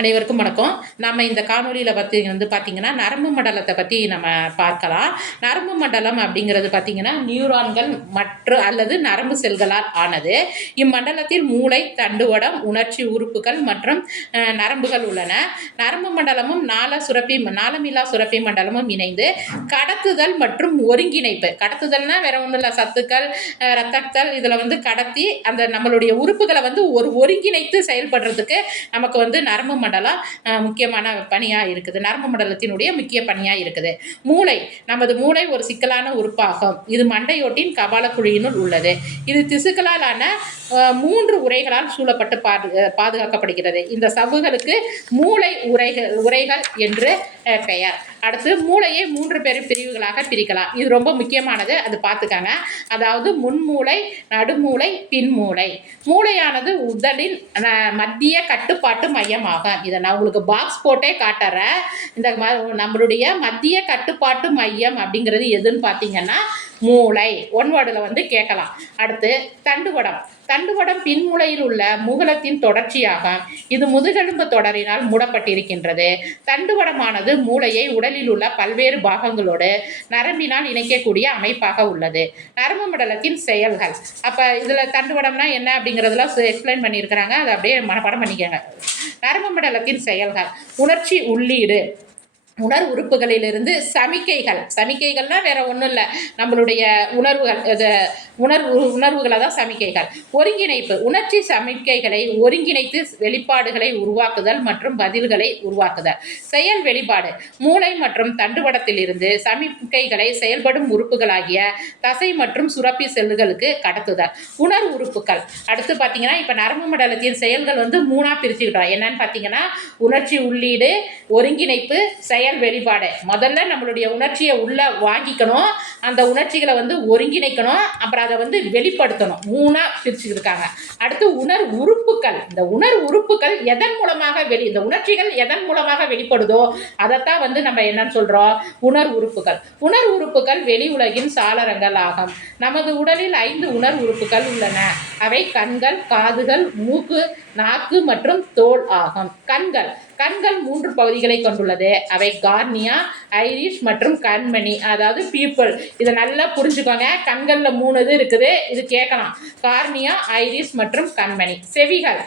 அனைவருக்கும் வணக்கம். நம்ம இந்த காணொலியில் பார்த்தீங்கன்னா நரம்பு மண்டலத்தை பற்றி நம்ம பார்க்கலாம். நரம்பு மண்டலம் அப்படிங்கிறது பார்த்தீங்கன்னா நியூரான்கள் அல்லது நரம்பு செல்களால் ஆனது. இம்மண்டலத்தில் மூளை, தண்டுவடம், உணர்ச்சி உறுப்புகள் மற்றும் நரம்புகள் உள்ளன. நரம்பு மண்டலமும் நாளமில்லா சுரப்பி மண்டலமும் இணைந்து கடத்துதல் மற்றும் ஒருங்கிணைப்பு. கடத்துதல்னா வேற ஒன்றும் இல்லை, சத்துக்கள், ரத்தங்கள் இதில் கடத்தி அந்த நம்மளுடைய உறுப்புகளை ஒருங்கிணைத்து செயல்படுறதுக்கு நமக்கு நரம்பு மண்டலம் முக்கியமான பணியாக இருக்குது. நரம்பு மண்டலத்தினுடைய முக்கிய பணியாக இருக்குது. மூளை, நமது மூளை ஒரு சிக்கலான உறுப்பாகும். இது மண்டையோட்டின் கபால குழியினுள் உள்ளது. இது திசுக்களாலான 3 உரைகளால் சூழப்பட்டு பாதுகாக்கப்படுகிறது. இந்த சவ்வுகளுக்கு மூளை உரைகள் என்று பெயர். அடுத்து மூளையை 3 பிரிவுகளாக பிரிக்கலாம். இது ரொம்ப முக்கியமானது, அது பார்த்துக்காங்க. அதாவது முன்மூளை, நடுமூளை, பின்மூளை. மூளையானது உடலின் மத்திய கட்டுப்பாட்டு மையமாகும். இதை நான் உங்களுக்கு பாக்ஸ் போட்டே காட்டுறேன். இந்த நம்மளுடைய மத்திய கட்டுப்பாட்டு மையம் அப்படிங்கிறது எதுன்னு பார்த்தீங்கன்னா மூளை. ஒன் வேர்டில் கேட்கலாம். அடுத்து தண்டுவடம். தண்டுவடம் பின்மூளையில் உள்ள முகலத்தின் தொடர்ச்சியாகும். இது முதுகெலும்பு தொடரினால் மூடப்பட்டிருக்கின்றது. தண்டுவடமானது மூளையை உடலில் உள்ள பல்வேறு பாகங்களோடு நரம்பினால் இணைக்கக்கூடிய அமைப்பாக உள்ளது. நரம்பு மண்டலத்தின் செயல்கள். அப்போ இதில் தண்டுவடம்னா என்ன அப்படிங்கிறதுலாம் எக்ஸ்பிளைன் பண்ணியிருக்கிறாங்க. அதை அப்படியே மனப்பாடம் பண்ணிக்கோங்க. நரம்பு மண்டலத்தின் செயல்கள். உணர்ச்சி உள்ளீடு. உணர்வு உறுப்புகளிலிருந்து சமிக்கைகள்னா வேற ஒன்றும் இல்லை, நம்மளுடைய உணர்வுகளை தான் சமிக்கைகள். ஒருங்கிணைப்பு. உணர்ச்சி சமிக்கைகளை ஒருங்கிணைத்து வெளிப்பாடுகளை உருவாக்குதல் மற்றும் பதில்களை உருவாக்குதல். செயல் வெளிப்பாடு. மூளை மற்றும் தண்டுவடத்திலிருந்து சமிக்கைகளை செயல்படும் உறுப்புகளாகிய தசை மற்றும் சுரப்பி செல்லுகளுக்கு கடத்துதல். உணர்வு உறுப்புகள். அடுத்து பார்த்தீங்கன்னா இப்போ நரம்பு மண்டலத்தின் செயல்கள் 3ஆக பிரிச்சுக்கிட்டோம். என்னன்னு பார்த்தீங்கன்னா உணர்ச்சி உள்ளீடு, ஒருங்கிணைப்பு, செயல் வெளிப்பாடு. முதல்ல நம்மளுடைய உணர்ச்சியை உள்ள வாங்கிக்கணும், அந்த உணர்ச்சிகளை ஒருங்கிணைக்கணும், அப்புறம் அதை வெளிப்படுத்தணும். 3ஆ பிரிச்சுக்கிருக்காங்க. அடுத்து உணர்வு உறுப்புகள். இந்த உணர்வு உறுப்புகள் எதன் மூலமாக இந்த உணர்ச்சிகள் எதன் மூலமாக வெளிப்படுதோ அதைத்தான் நம்ம என்னன்னு சொல்றோம், உணர்வு உறுப்புகள். உணர்வு உறுப்புகள் வெளி உலகின் சாளரங்கள் ஆகும். நமது உடலில் 5 உணர்வு உறுப்புகள் உள்ளன. அவை கண்கள், காதுகள், மூக்கு, நாக்கு மற்றும் தோல் ஆகும். கண்கள் 3 பகுதிகளை கொண்டுள்ளது. அவை கார்னியா, ஐரிஷ் மற்றும் கண்மணி, அதாவது பீப்பிள். இதை நல்லா புரிஞ்சுக்கோங்க. கண்களில் 3 இது இருக்குது, இது கேட்கலாம். கார்னியா, ஐரிஷ் மற்றும் கண்மணி. செவிகள்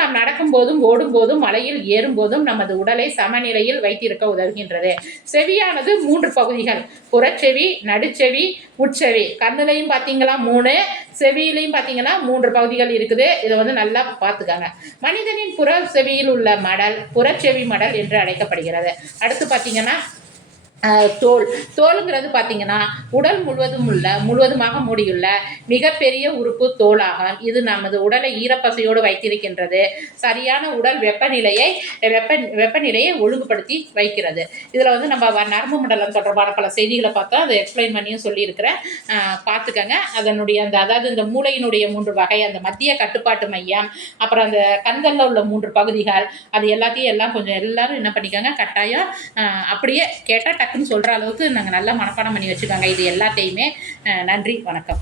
நாம் நடக்கும்போதும் ஓடும்போதும் மலையில் ஏறும்போதும் நமது உடலை சமநிலையில் வைத்திருக்க உதவுகின்றது. செவியானது 3 பகுதிகள். புறச்செவி, நடுச்செவி, உட்செவி. கண்ணுலையும் பார்த்தீங்களா 3, செவியிலையும் பார்த்தீங்கன்னா 3 பகுதிகள் இருக்குது. இதை நல்லா பார்த்துக்காங்க. மனிதனின் புற செவியில் உள்ள மடல் புறச்செவி மடல் என்று அழைக்கப்படுகிறது. அடுத்து பார்த்தீங்கன்னா தோலுங்கிறது பார்த்தீங்கன்னா உடல் முழுவதுமாக மூடியுள்ள மிகப்பெரிய உறுப்பு தோலாகும். இது நமது உடலை ஈரப்பசையோடு வைத்திருக்கின்றது. சரியான உடல் வெப்பநிலையை ஒழுங்குபடுத்தி வைக்கிறது. இதில் நம்ம நரம்பு மண்டலம் தொடர்பான பல செய்திகளை பார்த்தா அதை எக்ஸ்பிளைன் பண்ணியும் சொல்லியிருக்கிறேன், பார்த்துக்கங்க. அதனுடைய அதாவது இந்த மூளையினுடைய 3 வகை, அந்த மத்திய கட்டுப்பாட்டு மையம், அப்புறம் அந்த கண்களில் உள்ள 3 பகுதிகள், அது எல்லாத்தையும் கொஞ்சம் எல்லாரும் என்ன பண்ணிக்கோங்க, கட்டாயம் அப்படியே கேட்டால் டக்குன்னு சொல்கிற அளவுக்கு நாங்கள் நல்லா மனப்பாடம் பண்ணி வச்சுக்கோங்க இது எல்லாத்தையுமே. நன்றி, வணக்கம்.